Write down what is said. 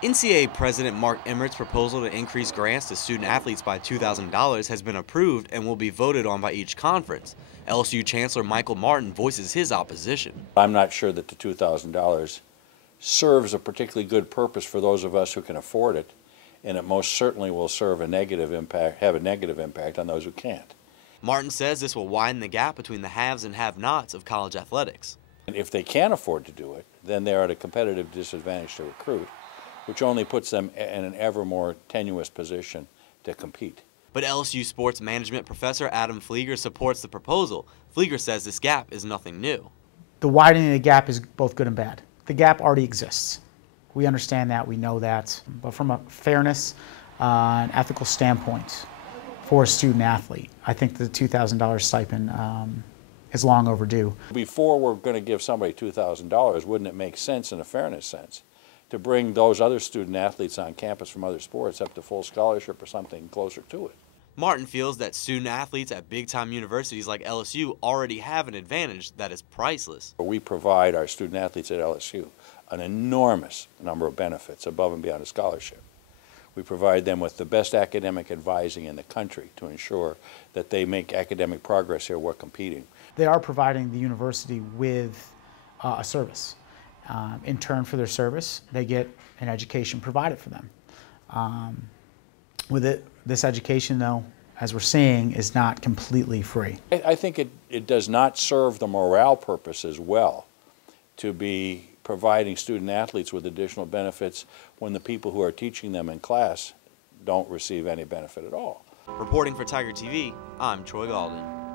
NCAA President Mark Emmert's proposal to increase grants to student athletes by $2,000 has been approved and will be voted on by each conference. LSU Chancellor Michael Martin voices his opposition. I'm not sure that the $2,000 serves a particularly good purpose for those of us who can afford it, and it most certainly will have a negative impact on those who can't. Martin says this will widen the gap between the haves and have-nots of college athletics. And if they can't afford to do it, then they are at a competitive disadvantage to recruit, which only puts them in an ever more tenuous position to compete. But LSU sports management professor Adam Flieger supports the proposal. Flieger says this gap is nothing new. The widening of the gap is both good and bad. The gap already exists. We understand that, we know that, but from a fairness and ethical standpoint for a student athlete, I think the $2,000 stipend is long overdue. Before we're going to give somebody $2,000, wouldn't it make sense in a fairness sense to bring those other student athletes on campus from other sports up to full scholarship or something closer to it? Martin feels that student athletes at big-time universities like LSU already have an advantage that is priceless. We provide our student athletes at LSU an enormous number of benefits above and beyond a scholarship. We provide them with the best academic advising in the country to ensure that they make academic progress here while competing. They are providing the university with a service. In turn for their service, they get an education provided for them. This education, though, as we're seeing, is not completely free. I think it does not serve the morale purpose as well to be providing student athletes with additional benefits when the people who are teaching them in class don't receive any benefit at all. Reporting for Tiger TV, I'm Troy Gaulden.